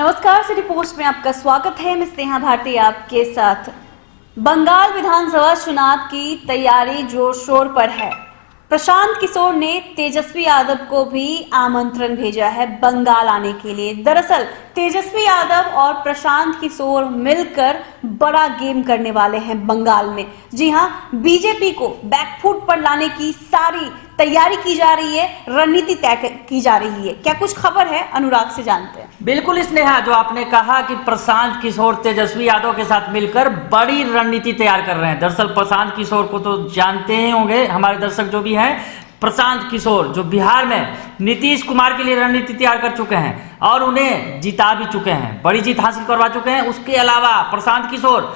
नमस्कार, city post में आपका स्वागत है। मैं स्नेहा भारती आपके साथ। बंगाल विधानसभा चुनाव की तैयारी जोर शोर पर है। प्रशांत किशोर ने तेजस्वी यादव को भी आमंत्रण भेजा है बंगाल आने के लिए। दरअसल तेजस्वी यादव और प्रशांत किशोर मिलकर बड़ा गेम करने वाले हैं बंगाल में। जी हां, बीजेपी को बैकफुट पर लाने की सारी तैयारी की जा रही है, रणनीति तय की जा रही है। क्या कुछ खबर है, अनुराग से जानते हैं। बिल्कुल स्नेहा, जो आपने कहा कि प्रशांत किशोर तेजस्वी यादव के साथ मिलकर बड़ी रणनीति तैयार कर रहे हैं। दरअसल प्रशांत किशोर को तो जानते ही होंगे हमारे दर्शक जो भी हैं। प्रशांत किशोर जो बिहार में नीतीश कुमार के लिए रणनीति तैयार कर चुके हैं और उन्हें जिता भी चुके हैं, बड़ी जीत हासिल करवा चुके हैं। उसके अलावा प्रशांत किशोर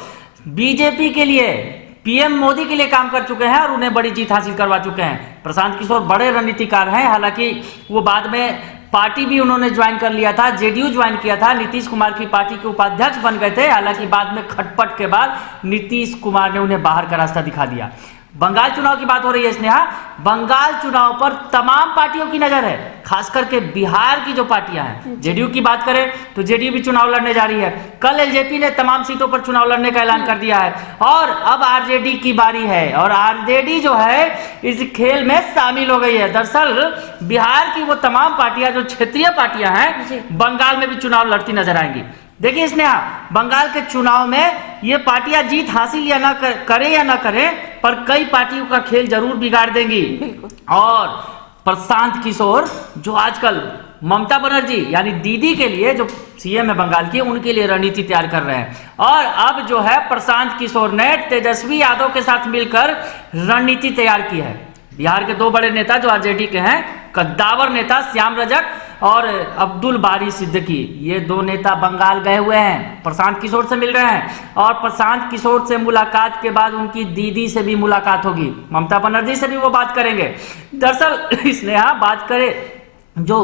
बीजेपी के लिए पीएम मोदी के लिए काम कर चुके हैं और उन्हें बड़ी जीत हासिल करवा चुके हैं। प्रशांत किशोर बड़े रणनीतिकार हैं। हालांकि वो बाद में पार्टी भी उन्होंने ज्वाइन कर लिया था, जेडीयू ज्वाइन किया था, नीतीश कुमार की पार्टी के उपाध्यक्ष बन गए थे। हालांकि बाद में खटपट के बाद नीतीश कुमार ने उन्हें बाहर का रास्ता दिखा दिया। बंगाल चुनाव की बात हो रही है स्नेहा। बंगाल चुनाव पर तमाम पार्टियों की नजर है, खास करके बिहार की जो पार्टियां हैं। जेडीयू की बात करें तो जेडीयू भी चुनाव लड़ने जा रही है। कल एलजेपी ने तमाम सीटों पर चुनाव लड़ने का ऐलान कर दिया है और अब आरजेडी की बारी है और आरजेडी जो है इस खेल में शामिल हो गई है। दरअसल बिहार की वो तमाम पार्टियां जो क्षेत्रीय पार्टियां हैं बंगाल में भी चुनाव लड़ती नजर आएंगी। देखिए स्नेहा, बंगाल के चुनाव में ये पार्टियां जीत हासिल या ना करें या ना करें, पर कई पार्टियों का खेल जरूर बिगाड़ देंगी। और प्रशांत किशोर जो आजकल ममता बनर्जी यानी दीदी के लिए, जो सीएम है बंगाल की, उनके लिए रणनीति तैयार कर रहे हैं। और अब जो है प्रशांत किशोर ने तेजस्वी यादव के साथ मिलकर रणनीति तैयार की है। बिहार के दो बड़े नेता जो आरजेडी के हैं, कद्दावर नेता श्याम रजक और अब्दुल बारी सिद्दीकी, ये दो नेता बंगाल गए हुए हैं, प्रशांत किशोर से मिल रहे हैं। और प्रशांत किशोर से मुलाकात के बाद उनकी दीदी से भी मुलाकात होगी, ममता बनर्जी से भी वो बात करेंगे। दरअसल स्नेहा, बात करें जो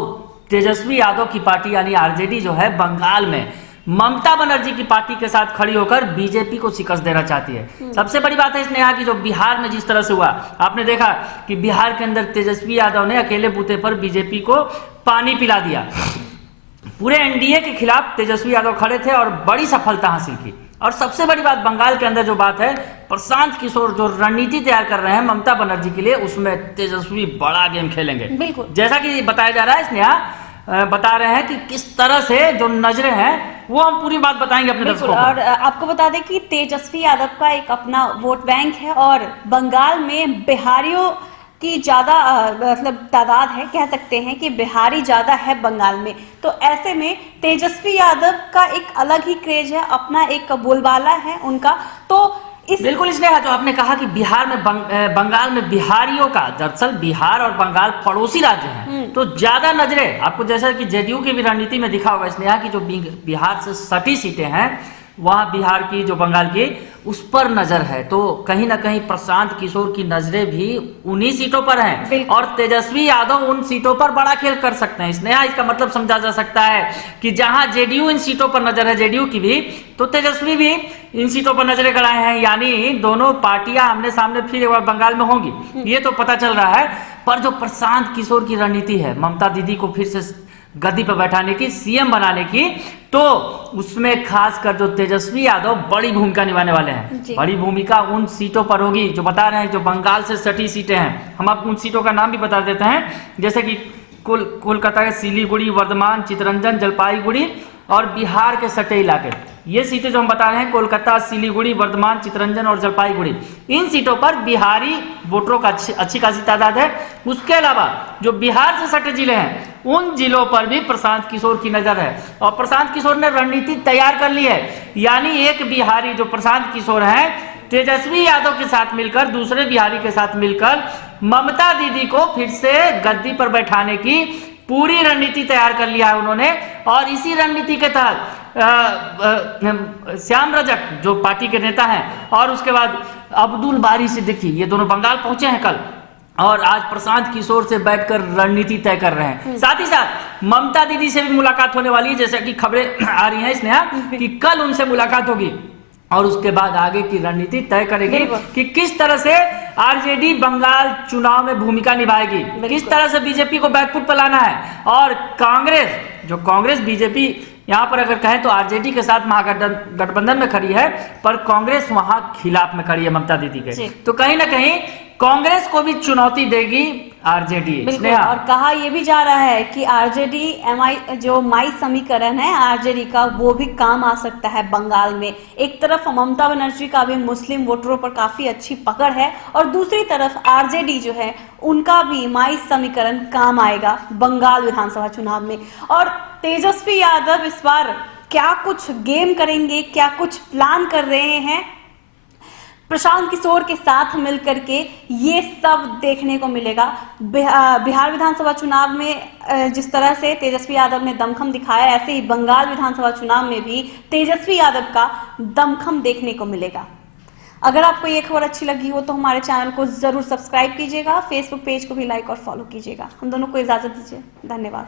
तेजस्वी यादव की पार्टी यानी आरजेडी जो है बंगाल में ममता बनर्जी की पार्टी के साथ खड़ी होकर बीजेपी को शिकस्त देना चाहती है। सबसे बड़ी बात है स्नेहा कि जो बिहार में जिस तरह से हुआ, आपने देखा कि बिहार के अंदर तेजस्वी यादव ने अकेले बूते पर बीजेपी को पानी पिला दिया। पूरे एनडीए के खिलाफ तेजस्वी यादव खड़े थे और बड़ी सफलता हासिल की। और सबसे बड़ी बात बंगाल के अंदर जो बात है, प्रशांत किशोर जो रणनीति तैयार कर रहे हैं ममता बनर्जी के लिए, उसमें तेजस्वी बड़ा गेम खेलेंगे। जैसा कि बताया जा रहा है स्नेहा, बता रहे हैं कि किस तरह से जो नजरें हैं वो हम पूरी बात बताएंगे अपने दर्शकों को। और आपको बता दें कि तेजस्वी यादव का एक अपना वोट बैंक है और बंगाल में बिहारियों की ज्यादा मतलब तादाद है, कह सकते हैं कि बिहारी ज्यादा है बंगाल में। तो ऐसे में तेजस्वी यादव का एक अलग ही क्रेज है, अपना एक बोलबाला है उनका। तो बिल्कुल स्नेहा, जो आपने कहा कि बिहार में बंगाल में बिहारियों का, दरअसल बिहार और बंगाल पड़ोसी राज्य हैं, तो ज्यादा नजरें आपको, जैसा कि जेडीयू की भी रणनीति में दिखा होगा स्नेहा की जो बिहार से सटी सीटें हैं वहां बिहार की जो बंगाल की उस पर नजर है। तो कहीं ना कहीं प्रशांत किशोर की नजरें भी उन्हीं सीटों पर हैं और तेजस्वी यादव उन सीटों पर बड़ा खेल कर सकते हैं। स्नेहा, इसका मतलब समझा जा सकता है कि जहां जेडीयू इन सीटों पर नजर है, जेडीयू की भी, तो तेजस्वी भी इन सीटों पर नजरें गड़ाए हैं। यानी दोनों पार्टियां आमने सामने फिर एक बार बंगाल में होंगी, ये तो पता चल रहा है। पर जो प्रशांत किशोर की रणनीति है ममता दीदी को फिर से गद्दी पर बैठाने की, सीएम बनाने की, तो उसमें खासकर जो तेजस्वी यादव बड़ी भूमिका निभाने वाले हैं। बड़ी भूमिका उन सीटों पर होगी जो बता रहे हैं, जो बंगाल से सटी सीटें हैं। हम आपको उन सीटों का नाम भी बता देते हैं, जैसे कि कोलकाता के सिलीगुड़ी, वर्धमान, चितरंजन, जलपाईगुड़ी और बिहार के सटे इलाके। ये सीटें जो हम बता रहे हैं, कोलकाता, सिलीगुड़ी, वर्धमान, चितरंजन और जलपाईगुड़ी, इन सीटों पर बिहारी वोटरों का अच्छी खासी तादाद है। उसके अलावा जो बिहार से सटे जिले हैं उन जिलों पर भी प्रशांत किशोर की नजर है और प्रशांत किशोर ने रणनीति तैयार कर ली है। यानी एक बिहारी जो प्रशांत किशोर हैं, तेजस्वी यादव के साथ मिलकर, दूसरे बिहारी के साथ मिलकर ममता दीदी को फिर से गद्दी पर बैठाने की पूरी रणनीति तैयार कर लिया है उन्होंने। और इसी रणनीति के तहत श्याम रजक जो पार्टी के नेता हैं और उसके बाद अब्दुल बारी सिद्दीकी, ये दोनों बंगाल पहुंचे हैं कल और आज प्रशांत किशोर से बैठकर रणनीति तय कर रहे हैं। साथ ही साथ ममता दीदी से भी मुलाकात होने वाली है, जैसे कि खबरें आ रही हैं स्नेहा कि कल उनसे मुलाकात होगी और उसके बाद आगे की रणनीति तय करेगी कि किस तरह से आरजेडी बंगाल चुनाव में भूमिका निभाएगी, किस तरह से बीजेपी को बैकफुट पर लाना है। और कांग्रेस बीजेपी यहाँ पर अगर कहें तो आरजेडी के साथ महागठबंधन में खड़ी है, पर कांग्रेस वहां खिलाफ में खड़ी है ममता दीदी के। तो कहीं ना कहीं कांग्रेस को भी चुनौती देगी आरजेडी। बिल्कुल, और कहा यह भी जा रहा है कि आरजेडी जो माई समीकरण है आरजेडी का, वो भी काम आ सकता है बंगाल में। एक तरफ ममता बनर्जी का भी मुस्लिम वोटरों पर काफी अच्छी पकड़ है, और दूसरी तरफ आरजेडी जो है उनका भी माई समीकरण काम आएगा बंगाल विधानसभा चुनाव में। और तेजस्वी यादव इस बार क्या कुछ गेम करेंगे, क्या कुछ प्लान कर रहे हैं प्रशांत किशोर के साथ मिलकर के, ये सब देखने को मिलेगा। बिहार विधानसभा चुनाव में जिस तरह से तेजस्वी यादव ने दमखम दिखाया, ऐसे ही बंगाल विधानसभा चुनाव में भी तेजस्वी यादव का दमखम देखने को मिलेगा। अगर आपको ये खबर अच्छी लगी हो तो हमारे चैनल को जरूर सब्सक्राइब कीजिएगा, फेसबुक पेज को भी लाइक और फॉलो कीजिएगा। हम दोनों को इजाजत दीजिए, धन्यवाद।